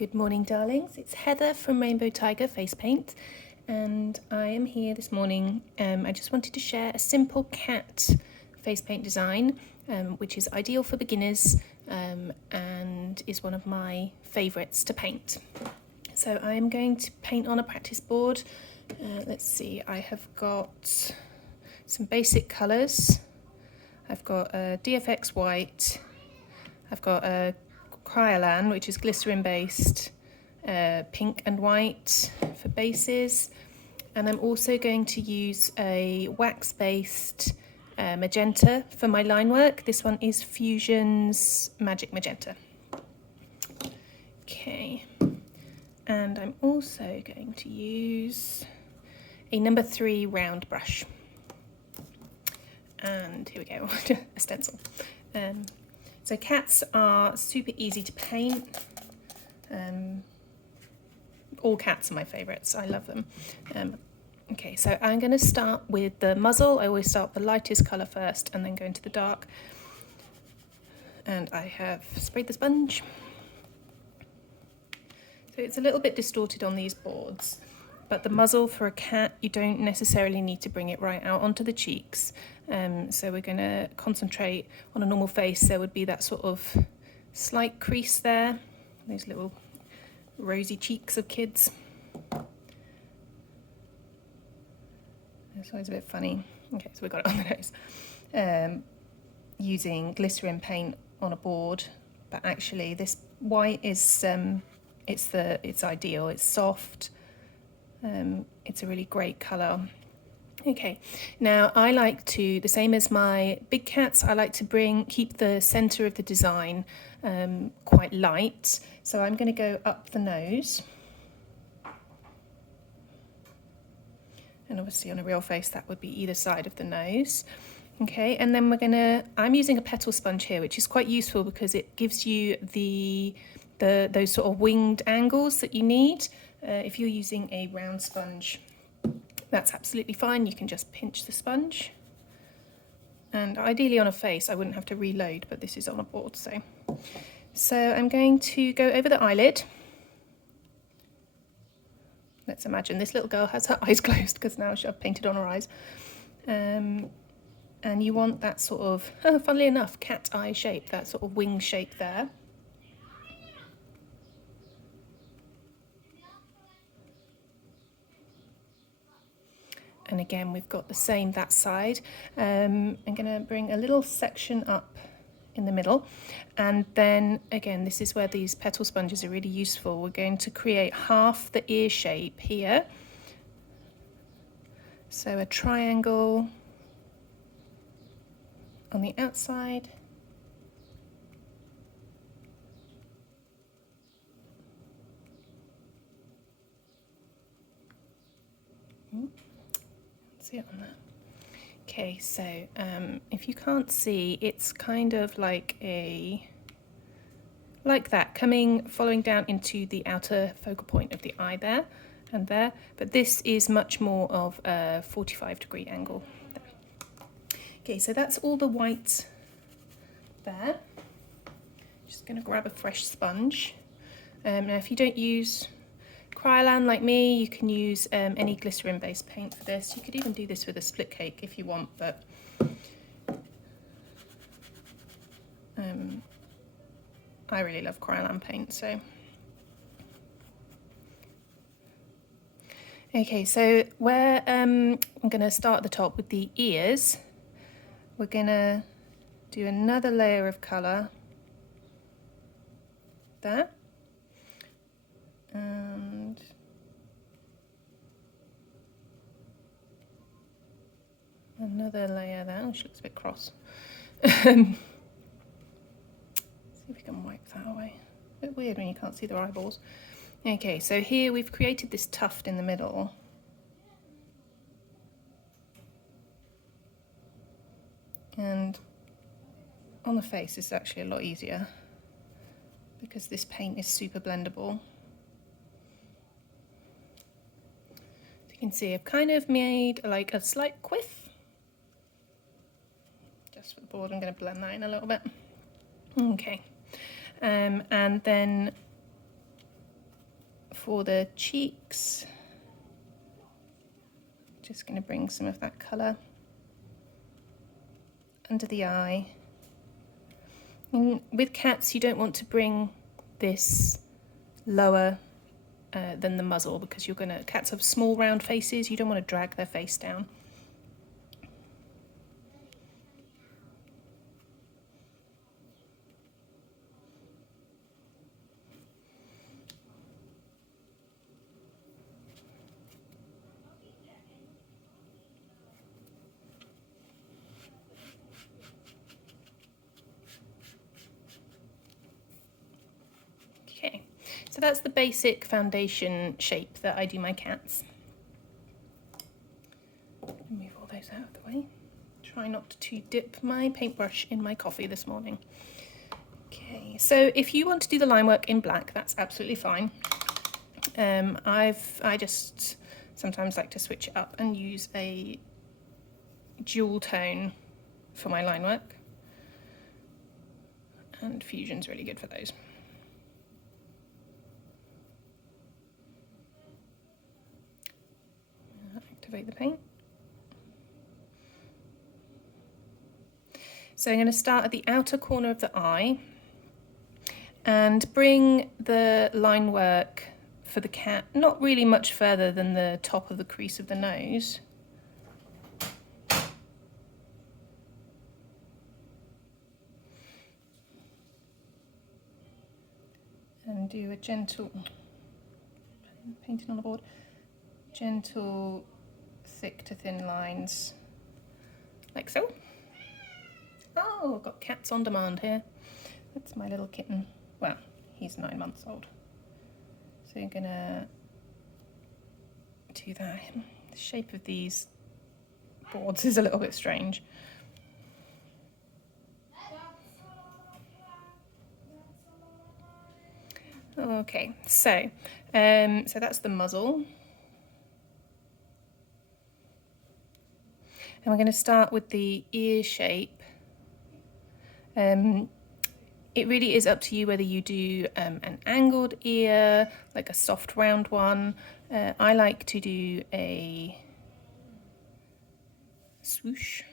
Good morning, darlings. It's Heather from Rainbow Tiger Face Paint, and I am here this morning. I just wanted to share a simple cat face paint design, which is ideal for beginners and is one of my favourites to paint. So I am going to paint on a practice board. Let's see, I have got some basic colours. I've got a DFX white. I've got a Kryolan, which is glycerin based, pink and white for bases, and I'm also going to use a wax based magenta for my line work. This one is Fusion's Magic Magenta. Okay, and I'm also going to use a number 3 round brush, and here we go, a stencil. So cats are super easy to paint. All cats are my favourites. I love them. Okay, so I'm going to start with the muzzle. I always start with the lightest colour first and then go into the dark. And I have sprayed the sponge. So it's a little bit distorted on these boards, but the muzzle for a cat, you don't necessarily need to bring it right out onto the cheeks. So we're going to concentrate on a normal face. There would be that sort of slight crease there, those little rosy cheeks of kids. It's always a bit funny. Okay, so we got it on the nose. Using glycerin paint on a board, but actually this white is it's ideal. It's soft. It's a really great colour. Okay, now I like to, the same as my big cats, I like to keep the centre of the design quite light. So I'm going to go up the nose. And obviously on a real face that would be either side of the nose. Okay, and then I'm using a petal sponge here, which is quite useful because it gives you those sort of winged angles that you need. If you're using a round sponge, that's absolutely fine. You can just pinch the sponge. And ideally on a face, I wouldn't have to reload, but this is on a board. So I'm going to go over the eyelid. Let's imagine this little girl has her eyes closed because now I've painted on her eyes. And you want that sort of, funnily enough, cat eye shape, that sort of wing shape there. And again, we've got the same that side. I'm going to bring a little section up in the middle. And then again, this is where these petal sponges are really useful. We're going to create half the ear shape here. So a triangle on the outside. See it on there. Okay, so if you can't see, it's kind of like that, following down into the outer focal point of the eye there and there, but this is much more of a 45-degree angle there. Okay, so that's all the white there. Just going to grab a fresh sponge. Now if you don't use Kryolan like me, you can use any glycerin based paint for this. You could even do this with a split cake if you want, but I really love Kryolan paint, so. Okay, so where I'm going to start at the top with the ears, we're going to do another layer of colour there. And another layer there, which looks a bit cross. See if we can wipe that away. A bit weird when you can't see their eyeballs. Okay, so here we've created this tuft in the middle. And on the face it's actually a lot easier because this paint is super blendable. You can see I've kind of made like a slight quiff. Just for the board, I'm going to blend that in a little bit. Okay, and then for the cheeks, just going to bring some of that colour under the eye. And with cats, you don't want to bring this lower than the muzzle, because cats have small round faces, you don't want to drag their face down. Okay, so that's the basic foundation shape that I do my cats. Move all those out of the way. Try not to dip my paintbrush in my coffee this morning. Okay, so if you want to do the line work in black, that's absolutely fine. I just sometimes like to switch it up and use a dual tone for my line work, and Fusion's really good for those. Activate the paint. So I'm going to start at the outer corner of the eye and bring the line work for the cat not really much further than the top of the crease of the nose. And do a gentle, painting on the board, gentle thick to thin lines, like so. Oh, I've got cats on demand here. That's my little kitten. Well, he's 9 months old. So you're gonna do that. The shape of these boards is a little bit strange. Okay, so that's the muzzle. And we're going to start with the ear shape. It really is up to you whether you do an angled ear, like a soft round one. I like to do a swoosh,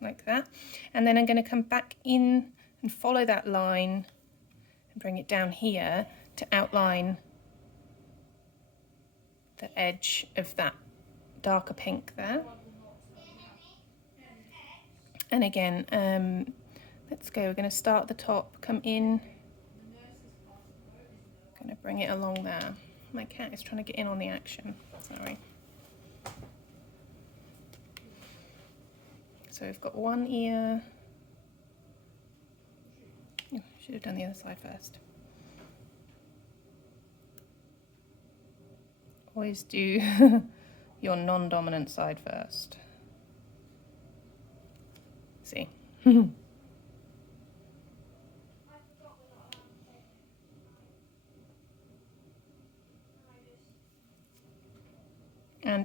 like that. And then I'm going to come back in and follow that line and bring it down here to outline the edge of that darker pink there. And again, let's go, we're going to start at the top, come in, going to bring it along there. My cat is trying to get in on the action, sorry. So we've got one ear. Oh, should have done the other side first. Always do your non-dominant side first. See. And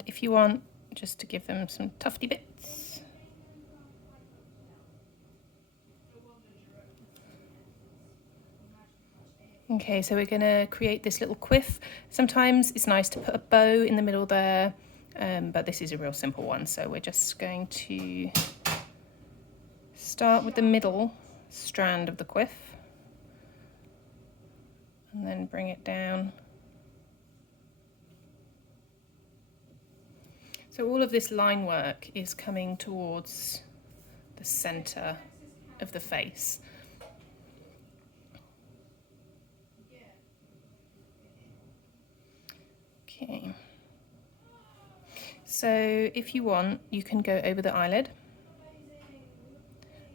if you want, just to give them some tufty bits. Okay, so we're going to create this little quiff. Sometimes it's nice to put a bow in the middle there, but this is a real simple one, so we're just going to start with the middle strand of the quiff and then bring it down. So all of this line work is coming towards the center of the face. Okay. So if you want, you can go over the eyelid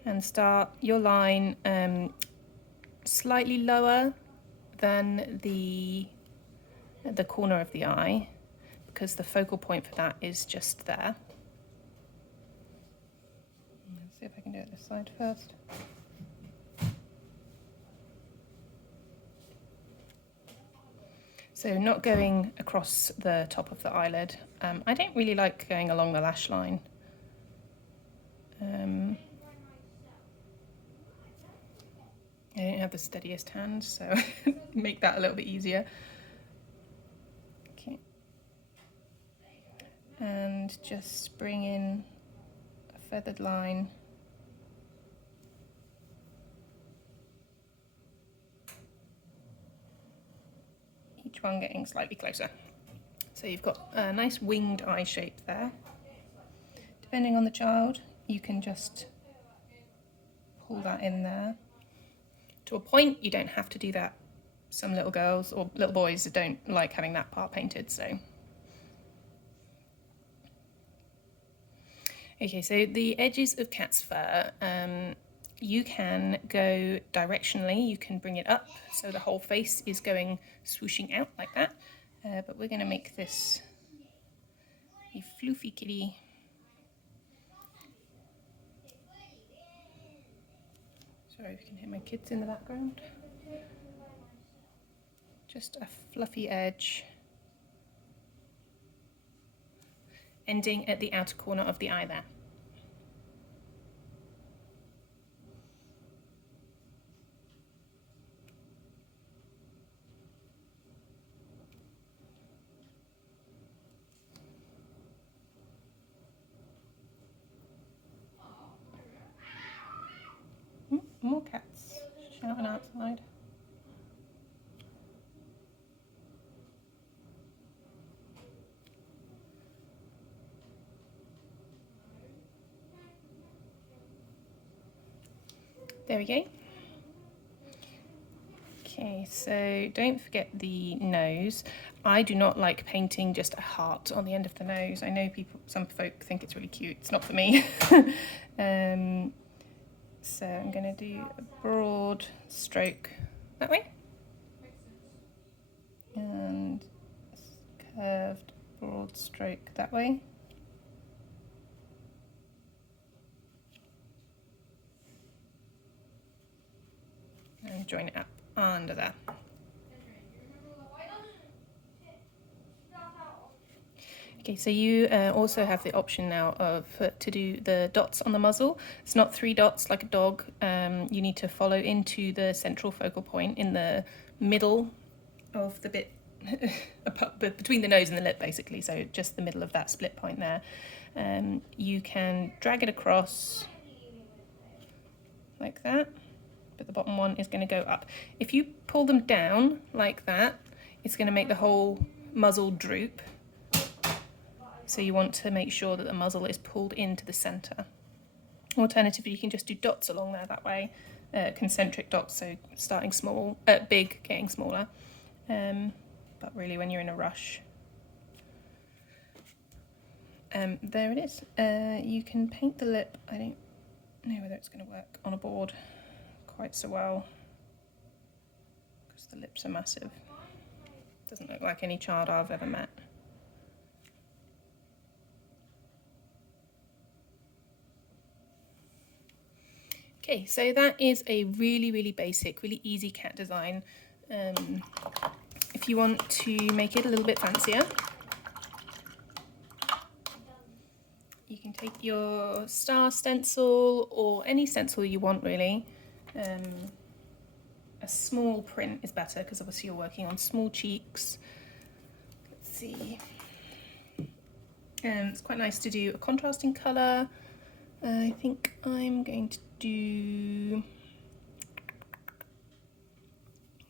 and start your line slightly lower than the corner of the eye, because the focal point for that is just there. Let's see if I can do it this side first. So not going across the top of the eyelid. I don't really like going along the lash line. I don't have the steadiest hand, so make that a little bit easier. and just bring in a feathered line. Each one getting slightly closer. So you've got a nice winged eye shape there. Depending on the child, you can just pull that in there. To a point, you don't have to do that. Some little girls or little boys don't like having that part painted, so. Okay, so the edges of cat's fur, you can go directionally, you can bring it up so the whole face is going swooshing out like that, but we're going to make this a floofy kitty. Sorry if you can hear my kids in the background. Just a fluffy edge, ending at the outer corner of the eye there. More cats shouting outside. There we go. Okay, so don't forget the nose. I do not like painting just a heart on the end of the nose. I know some folk think it's really cute. It's not for me. So I'm going to do a broad stroke that way. And curved broad stroke that way. And join it up under there. Okay, so you also have the option now of to do the dots on the muzzle. It's not 3 dots like a dog. You need to follow into the central focal point in the middle of the bit between the nose and the lip, basically. So just the middle of that split point there. You can drag it across like that, but the bottom one is going to go up. If you pull them down like that, it's going to make the whole muzzle droop. So you want to make sure that the muzzle is pulled into the center. Alternatively, you can just do dots along there that way, concentric dots, so starting small, big, getting smaller. But really when you're in a rush. There it is. You can paint the lip. I don't know whether it's going to work on a board quite so well, because the lips are massive. Doesn't look like any child I've ever met. Okay, so that is a really, really basic, really easy cat design. If you want to make it a little bit fancier, you can take your star stencil or any stencil you want, really. A small print is better because obviously you're working on small cheeks. Let's see. It's quite nice to do a contrasting colour. I think I'm going to do,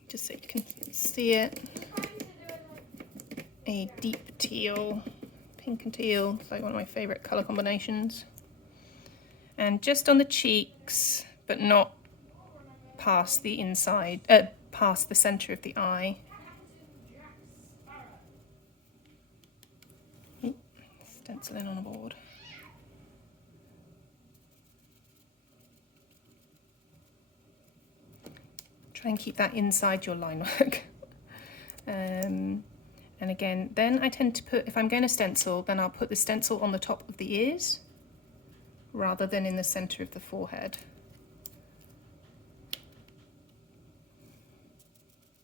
just so you can see it, a deep teal, pink and teal. It's like one of my favourite colour combinations. And just on the cheeks, but not past the inside, past the centre of the eye. Stenciling on a board. Try and keep that inside your line work. And again, then I tend to put, if I'm going to stencil, then I'll put the stencil on the top of the ears rather than in the centre of the forehead.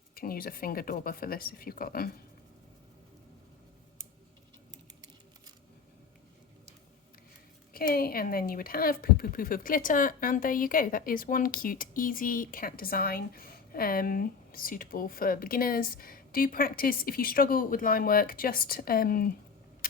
You can use a finger dauber for this if you've got them. Okay, and then you would have poof poof poof of glitter, and there you go. That is one cute, easy cat design, suitable for beginners. Do practice. If you struggle with line work, just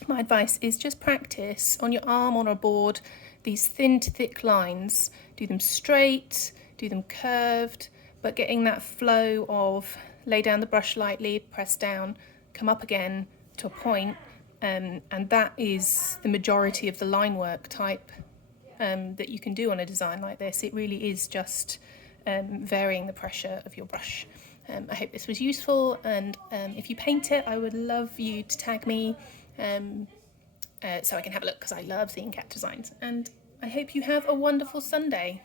my advice is just practice on your arm, on a board, these thin to thick lines. Do them straight, do them curved, but getting that flow of lay down the brush lightly, press down, come up again to a point, and that is the majority of the line work type that you can do on a design like this. It really is just varying the pressure of your brush. I hope this was useful, and if you paint it, I would love you to tag me so I can have a look, because I love seeing cat designs. And I hope you have a wonderful Sunday.